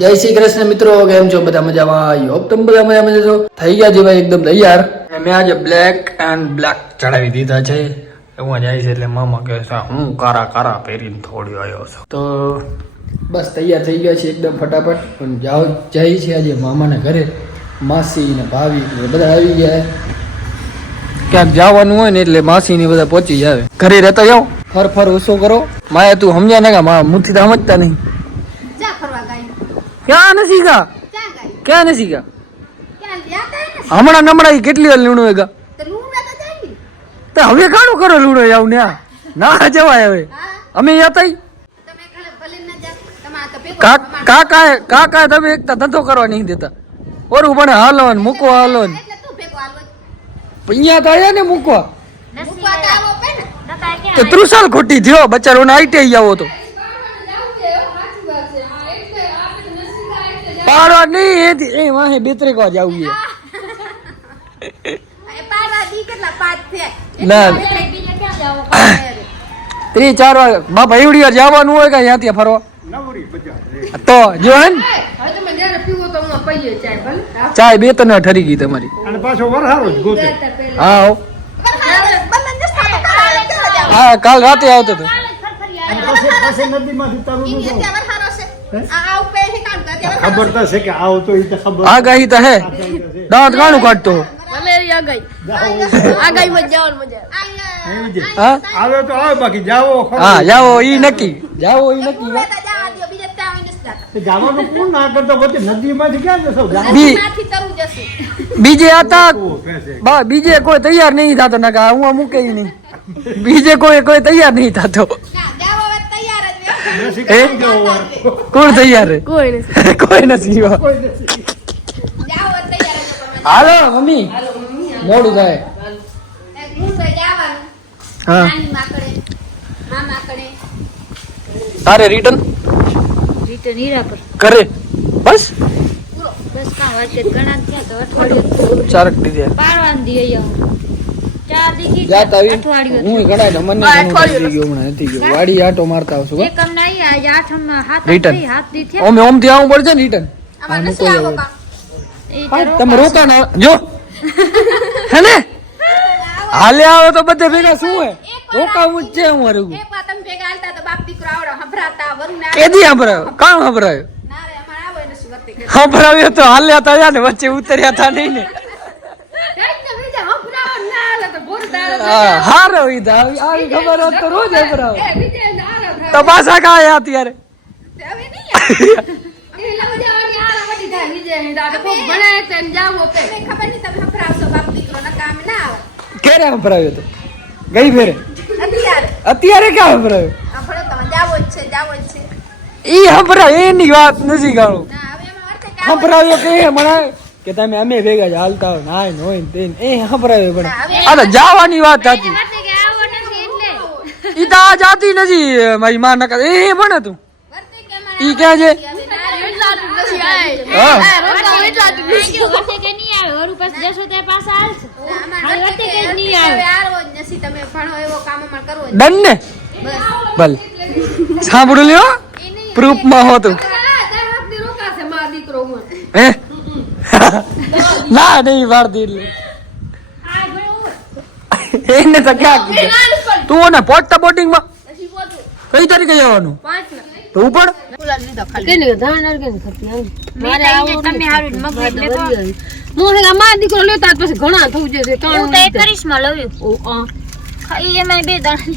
જય શ્રી કૃષ્ણ મિત્રો કેમ છો? બધા મજામાં? હોપ તમે બધા મજામાં છો થઈ ગયા છે ભાઈ એકદમ તૈયાર. મેં આજે બ્લેક એન્ડ બ્લેક ચડાવી દીધા છે. હું જાય છે એટલે મામા કહે છે હું કારા કારા પહેરીને થોડી આવ્યો છું. તો બસ તૈયાર થઈ ગયા છે એકદમ ફટાફટ. પણ જાઓ જાય છે આજે મામાના ઘરે. માસી ને ભાવી બધા આવી ગયા ક્યાંક જવાનું હોય ને એટલે માસી ને બધા પહોંચી જાય. ઘરે રહેતા જાઓ. ફર ફર ઓછો કરો. માયા તું સમજ્યા ને કે મા મુઠ્ઠી તો સમજતા નહીં. ક્યાં નથી ગા? ક્યાં નથી ગા? હમણાં નમણાં કેટલી વાર લૂણો ગા? તો હવે કાણું કરો લૂણો આવું ને ના જવાય હવે. અમે યા તઈ? તમે ખાલી ભલે ન જા તમારે તો ભેગો કા કાકા કાકા તમે એકતા ધંધો કરવા નહીં દેતા. ઓરું પણ હાલો ને મૂકો હાલો ને એટલે તું ભેગો હાલો અહીંયા તો ને મૂકવા. તો આવો પે ને તો ત્રુસાલ ખોટી થયો બચારો ને આઈટી આવો તો. પાડવા નહીં એથી એ વાહે બે ત્રેક જ થયા? ના. એટલે બીજે ક્યાં જાવું ત્રી ચાર વાર બાપા એવડી વાર જવાનું હોય કે અહીંયા ત્યાં ફરવા તો જો હે ચાય બે ત્રણ ઠરી ગઈ તમારી. અને પાછો વરહારો જ ગોતે. હા આવો. હા કાલ રાતે આવતો હતો ખબર તો છે કે આવ તો ઈ ખબર આગાહી તો હે. દાંત કાણું કાઢતો. મલેરિયા આગાહી આગાહી ગઈ મજા મજા હા? આવે તો આવે બાકી જાવો હા જાવો ઈ નક્કી. જાઓ ઈ નક્કી. જવાનું બીજે હતા બા બીજે કોઈ તૈયાર નહીં થતો ના હું મૂકે નહીં. બીજે કોઈ કોઈ તૈયાર નહીં થતો ના જાવો હવે તૈયાર જ છે. દેશી એ? કામ કેવો વાર. કોણ તૈયાર કોઈ નથી. હાલો મમ્મી. મોડું થાય. એક હું તારે રિટર્ન રિટર્ન હીરા પર. કરે બસ? પૂરો. બસ કાં વાત છે ઘણા ક્યાં તો અઠવાડિયું. ચારક દીધે. પાડવાનું દી અહીંયા ચાર દી જાત આવી અઠવાડિયું હું ઘણા મને ઘણું થઈ હમણાં નથી ગયો. વાડી આટો મારતા આવશું એક અમને આવી આજે આઠમમાં હાથ Return. હાથ દી ઓમે ઓમથી આવવું પડશે ને રિટર્ન અમારે નથી આવો કામ એ હા, તો તમે રોકા ના જો. હે ને? હાલે આવે તો બધે ભેગા શું હે? રોકાવું જ છે અમારે એક વાર તમે ભેગા હાલતા તો બાપ દીકરો આવડો હંભરાતા વરુણ કેદી સાંભળાયો કામ સાંભળાયો ના રે અમારે આવો નથી વર્તે કે સાંભળાવ્યો તો હાલ્યા હતા ને વચ્ચે ઉતર્યા હતા નહીં ને કઈ તો બીજા હંભરાવો ના હાલે તો ભૂર દારો હા હારો ઈ તો આવી ખબર હોત તો રોજ સાંભળાવો એ બીજે ના તો પાછા કાંઈ અત્યારે ક્યારે સંભળાવ્યો તો? ગઈ ફેરે? અત્યારે. અત્યારે ક્યાં સંભળાવ્યો આ ભણો તમે જાવો જ છે જાવો જ છે. ઈ સંભળાય એની વાત નથી જ સંભળાવ્યો કે મણાય કે તમે અમે ભેગા જ હાલતા હોય નાય ને હોય ને તે એ સંભળાવે પણ. અરે જવાની વાત હતી. વાતે કે આવો નથી એટલે. ઈ તો આ જાતી નથી મારી માં નકર એ ભણે તું. વર્તે કે ઈ ક્યાં છે ભલે. સાંભળું લ્યો પ્રૂફમાં હોતું. રોકાશે દીકરો હે? ના નહીં વારતી એટલે. એને તો ક્યાં કીધું? તું ને પહોંચતા બોટિંગમાં કઈ તારીખે જવાનું? તો ઉપર મારે આવું તમે હારું મગજ લેતો. હું તો એક કરિશ્મા લવ્યું ઈ એમાં બે દાણા.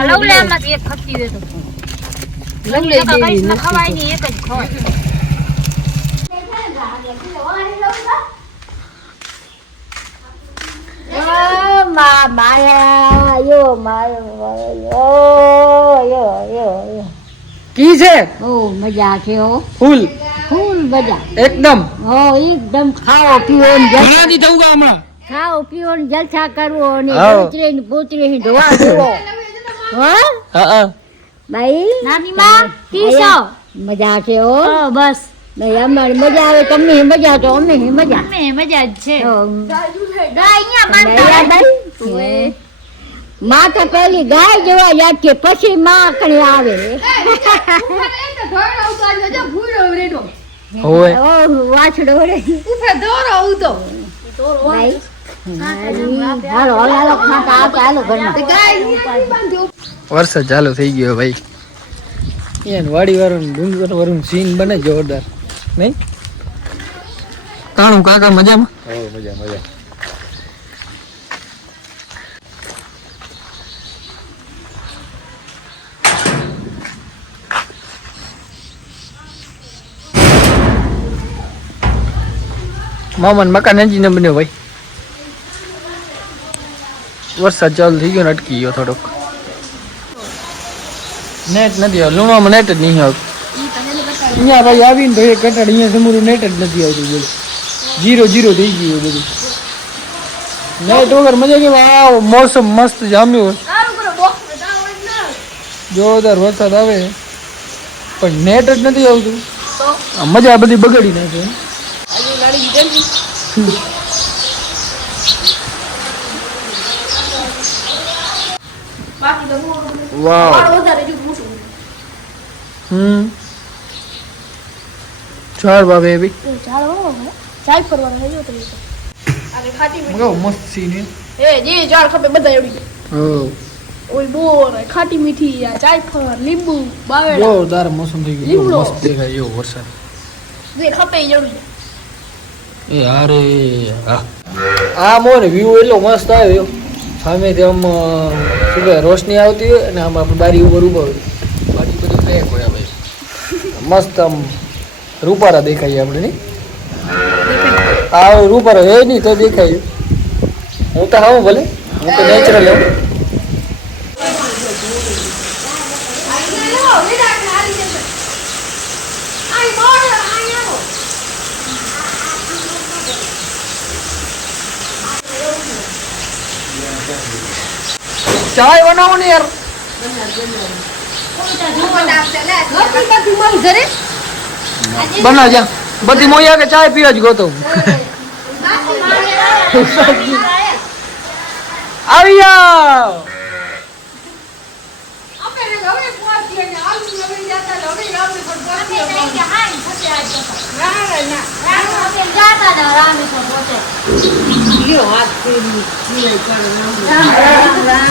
આ લવલે આમાંથી એક ખપતી હોય તો. ખવાય નહીં એક જ ખવાય. કી છે? ઓ મજા છે હો. ફૂલ. ફૂલ મજા. એકદમ. હો એકદમ ખાઓ પીઓ ને થવું હમણાં. ખાઓ પીઓ ને જલસા કરવો પોતરે ને પોતરે ને ધોવા દેવો હો? હા હા. ભાઈ? નાની માં કીસો મજા છે હો. ઓ બસ. અમારે મજા આવે તમને મજા તો અમે મજા અમે મજા જ છે? માથે પેલી ગાય જોવા યાદ છે પછી માખણી આવે. હોય વાછડો રે હાલો ઘરમાં. વરસાદ ચાલુ થઈ ગયો ભાઈ. વાડી વાળું ડુંગર વાળું સીન બને જોરદાર. નહીં? તાણું કાકા મજામાં? મજા મજા. મામાન મકાન એન્જિન બન્યો ભાઈ. વરસાદ ચાલુ થઈ ગયો ને અટકી ગયો થોડોક. નેટ નથી લુણામાં નેટ જ નહીં આવતું. અહીંયા ભાઈ આવીને તો એક કટાડ અહીંયા સમૂરું નેટ જ નથી આવતું બોલો જીરો જીરો થઈ ગયું બધું. નેટ વગર મજા કે આ મોસમ મસ્ત જામ્યું. હોય જોરદાર વરસાદ આવે પણ નેટ જ નથી આવતું. મજા બધી બગાડી નાખે. વાહ હમ. ચાલ બાબે બી મગાવ મસ્ત સીન હો ખાટી મીઠી જાયફળ લીંબુ બાવેડા. જોરદાર મોસમ થઈ ગયું. મસ્ત દેખાય એવો વરસાદ. જે ખપે જરૂરી એ અરે આ મોર વ્યૂ એટલો મસ્ત આવ્યો. સામે આમ શું કે રોશની આવતી હોય અને આમ આપણે બારી ઉપર ઊભા હોય. બાકી બધું પેક હોય મસ્ત આમ રૂપારા દેખાય આપણે આ રૂપારા હે નહીં, તો દેખાય. હું તો આવું ભલે, હું તો નેચરલ હું. ચાય બનાવો ને યાર. બના જા બધી મોયા કે ચાય પીવા જ ગોતો. આવી જાઓ.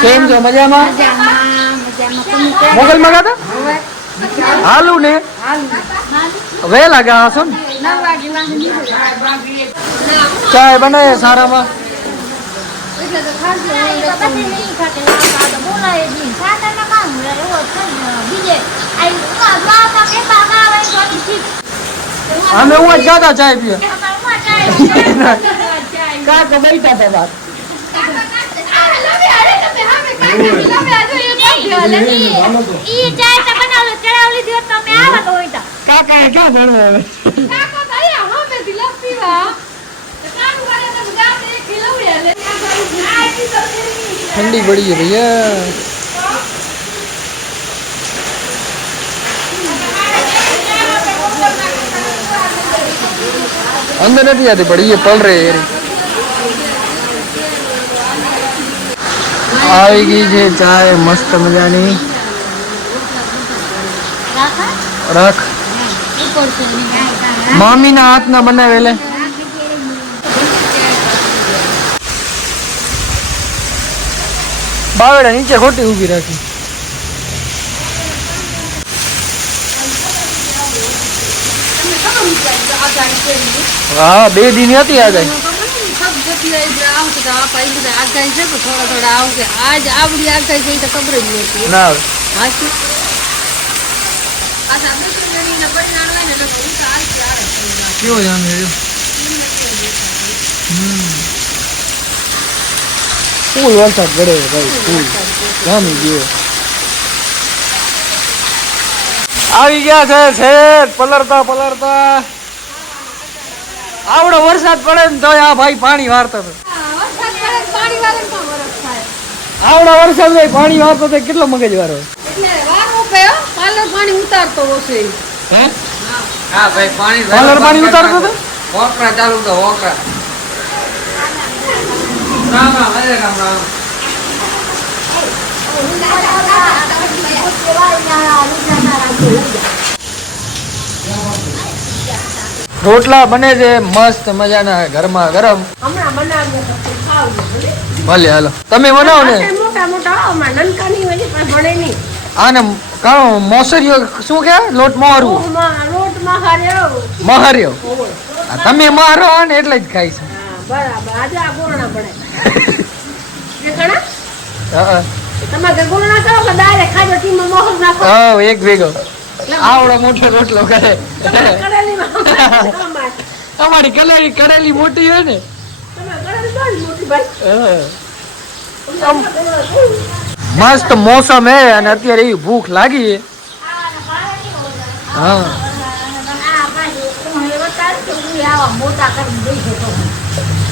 કેમ છો? મજામાં? મોગલ માં હાલુ ને વહેલા ગયા હશો ને ચાય બનાવે સારામાં અમે હું જ ગાતા ચાય પીએ કાકા બેઠા હતા ક્યાં ભણવા ઠંડી પડી ભૈયા. અંદર નથી આતી પડી પલ રે આવી ગઈ છે ચાય મસ્ત મજાની. રાખ. મામીના હાથના બનાવેલે. બાવડા નીચે ખોટી ઊભી રાખી. હા બે દિન હતી આગાહી આગાહી છે તો થોડા થોડા આવશે આજ આવડી આગાહી ગઈ તો ખબર જ નથી. ના આવે હાચું આ સાબુ ચૂંટણીના પરિણામ હોય ને એટલે બહુ સારું ચાલે કેવો જામ રહ્યો ફૂલ વરસાદ પડે ભાઈ ફૂલ જામી ગયો. આવી ગયા છે શેઠ પલરતા પલરતા. આવડો વરસાદ પડે ને તોય આ ભાઈ પાણી વારતો આવડો વરસાદ ભાઈ પાણી વારતો કેટલો મગજ વારો કયો પાણી ઉતારતો હશે. હે? હા ભાઈ પાણી પાર્લર પાણી ઉતારતો હતો. હોકરા ચાલુ તો હોકરા રામ રામ હરે રામ રામ. રોટલા બને છે મસ્ત મજાના ગરમા. ગરમ તો ભલે. હાલો. તમે બનાવો ને. મોટા મોટા આને કાણો મોસરિયો શું કે? લોટ મોહરું. મોહર્યો. તમે મારો ને એટલે જ ખાઈશ બરાબર. આજે આ ગોરણા હા એક ભેગો. આવડો મોટો રોટલો કરે. અમારી કલેરી કરેલી મોટી હોય ને. તમારે કરેલી બહુ મોટી ભાઈ હા. મસ્ત મોસમ હે અને અત્યારે એવી ભૂખ લાગી છે હા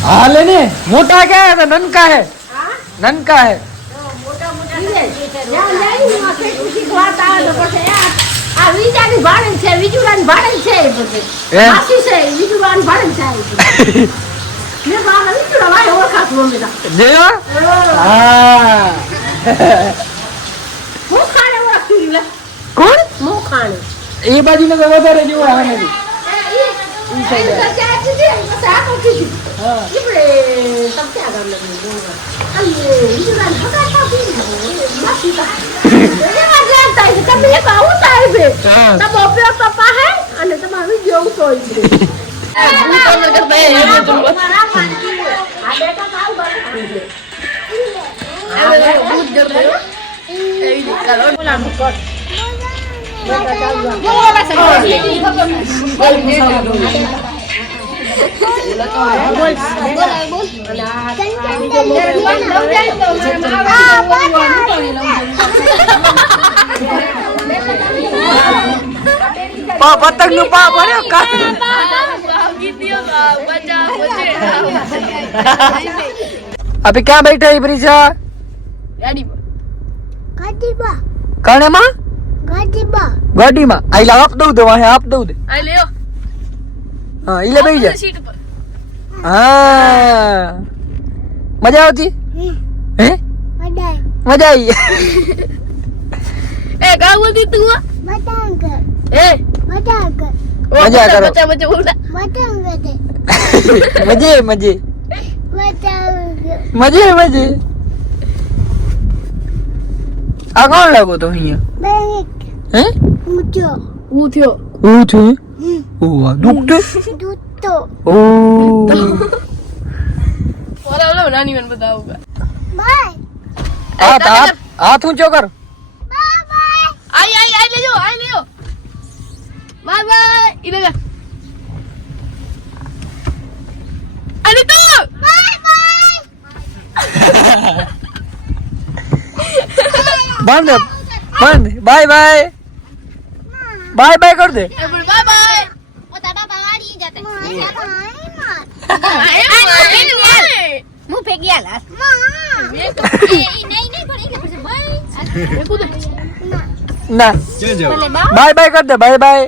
હાલે ને મોટા ક્યાં હે નનકા હે નનકા હે જ્યાં જાય ને એમાં કંઈક ઉચિત વાત આવે તો પછી આ આ વિજાની ભાણેજ છે વિજુડાની ભાણેજ છે એ બધી હે? છે છે ના. જેવા હા ખાણે ઓળખતી લે કોણ હું. ખાણે એ બાજુ તો વધારે જેવું આવે નથી પા પતંગનું પા ભર્યો કા અભી ક્યાં બેઠા હે પ્રીશા કણેમાં ગાડીમાં. આઈ લા આપ દઉં દે વાહે આપ દઉં દે. હા ઈ લે બેહી જા હા. મજા આવતી? હે? મજા આવી એ ગાવ બોલતી તું એ. મજા કરો. બચ્ચા બોલા બોલતા મજે મજે મજે મજે. આ કોણ લાગો તો અહીંયા? હે? થયો હું છું ઓ આ દુખતું? ઓ. ઓલા ઓલા નાની મને બતાવું હાથ હાથ હાથ ઊંચો કર. આઈ આઈ આઈ લેજો આઈ લેજો. Bye bye. ઇલે જા અને તો બંધ બંધ, બાય બાય. બાય બાય કર દે. બાય બાય હું ફેંકી આલા ના. બાય બાય કર દે, બાય બાય.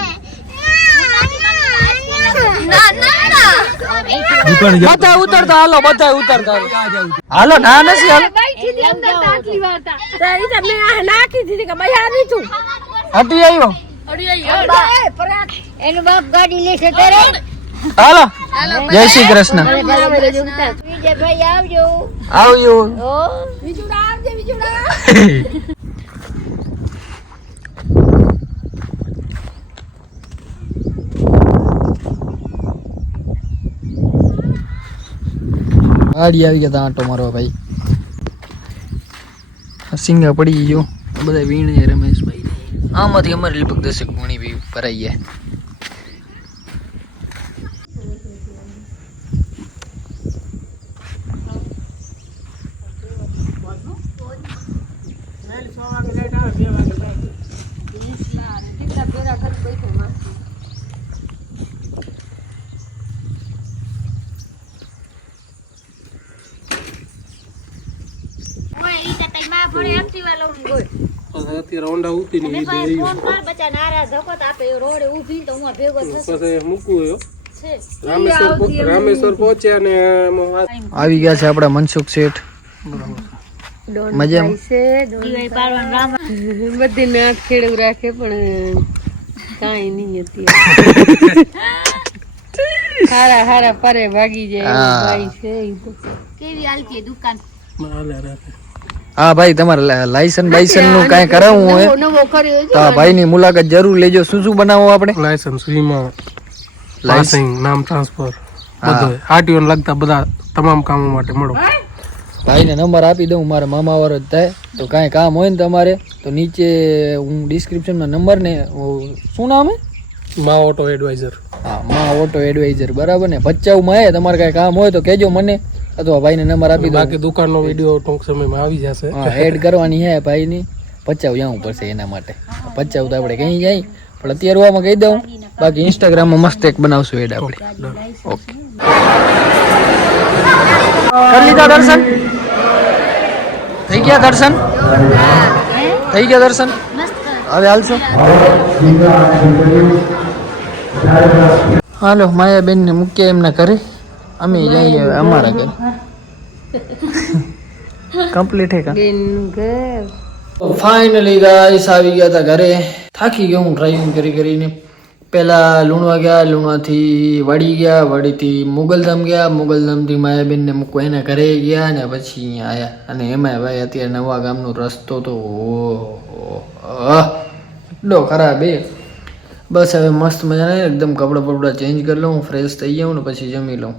બધા ઉતરતા હાલો બધા ઉતરતા. હાલો ના નથી હાલો. નાખી દીધી કે ભાઈ આવી છું હટી આવ્યો. એનું બાપ ગાડી લેશે ત્યારે હાલો. જય શ્રી કૃષ્ણ. ભાઈ આવજો. આવજે. આડી આવી ગયા હતા આંટો ભાઈ. સિંગા પડી ગયો. બધા વીણે રમેશભાઈ. આમાંથી અમારે લગભગ દસેક પાણી બી ભરાઈ ગયા. કેટલા ભેરા અત્યારે ઊંડા ઉતી અને ભાઈ ફોન કર બચા નારા ધક્કો આપે રોડે ઊભી તો હું ભેગો પછી મૂકવું એવો રામેશ્વર રામેશ્વર પહોંચ્યા ને આવી ગયા છે આપણા મનસુખ શેઠ. રામ બધી નાક ખેડવું રાખે પણ કાંઈ નહીં હતી હારા હારા પરે ભાગી જાય. ભાઈ છે કેવી હાલતી દુકાન? હાલે રાખે. હા ભાઈ તમારે લાયસન બાયસનનું કાંઈ કરાવવું હોય? તો આ ભાઈની મુલાકાત જરૂર લેજો. શું શું બનાવો આપણે? લાયસન્સ વીમા પાસિંગ નામ ટ્રાન્સફર બધું આરટીઓ લગતા બધા તમામ કામો માટે મળો. ભાઈને નંબર આપી દઉં મારા મામા વાળો જ થાય. તો કાંઈ કામ હોય ને તમારે તો નીચે હું ડિસ્ક્રિપ્શનમાં નંબર ને શું નામ હે? મા ઓટો એડવાઇઝર હા મા ઓટો એડવાઇઝર બરાબર ને? ભચાઉમાં હે તમારે કાંઈ કામ હોય તો કહેજો મને. અથવા ભાઈને નંબર આપી બાકી દુકાનનો વીડિયો ટૂંક સમયમાં આવી જશે. હા એડ કરવાની હે ભાઈની. પચાવ જવું પડશે એના માટે. પચાવ તો આપણે કहीं જાય. પણ અત્યારે આમાં કહી દઉં બાકી ઇન્સ્ટાગ્રામમાં મસ્ત એક બનાવશું એડ આપણે. ઓકે. કરી લીધા દર્શન? થઈ ગયા દર્શન? થઈ ગયા દર્શન? હવે હાલશો? હાલો માયાબેન ને મૂક્યા એમના ઘરે. અમે જઈએ અમારા ઘર કમ્પ્લીટ હે કા ઘર ફાઇનલી ગાઈસ આવી ગયા હતા ઘરે. થાકી ગયો હું ડ્રાઇવિંગ કરી કરીને. પહેલાં લુણવા ગયા લુણવાથી વડી ગયા વડીથી મુગલધામ ગયા મુગલધામથી માયાબેનને મૂકવા એના ઘરે ગયા ને પછી અહીંયા આવ્યા અને એમાં ભાઈ અત્યારે નવા ગામનો રસ્તો તો ઓહો, એટલો ખરાબ એ બસ હવે મસ્ત મજાને એકદમ કપડાં બપડા ચેન્જ કરી લઉં ફ્રેશ થઈ જાઉં ને પછી જમી લઉં.